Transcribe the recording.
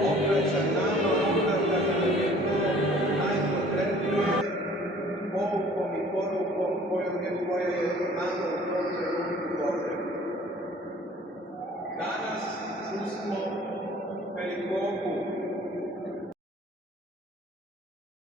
obraća nama onda kada nam je to najpotrebnije, poukom i porukom koja je nama u tom trenutku potrebna. Danas čusmo perikopu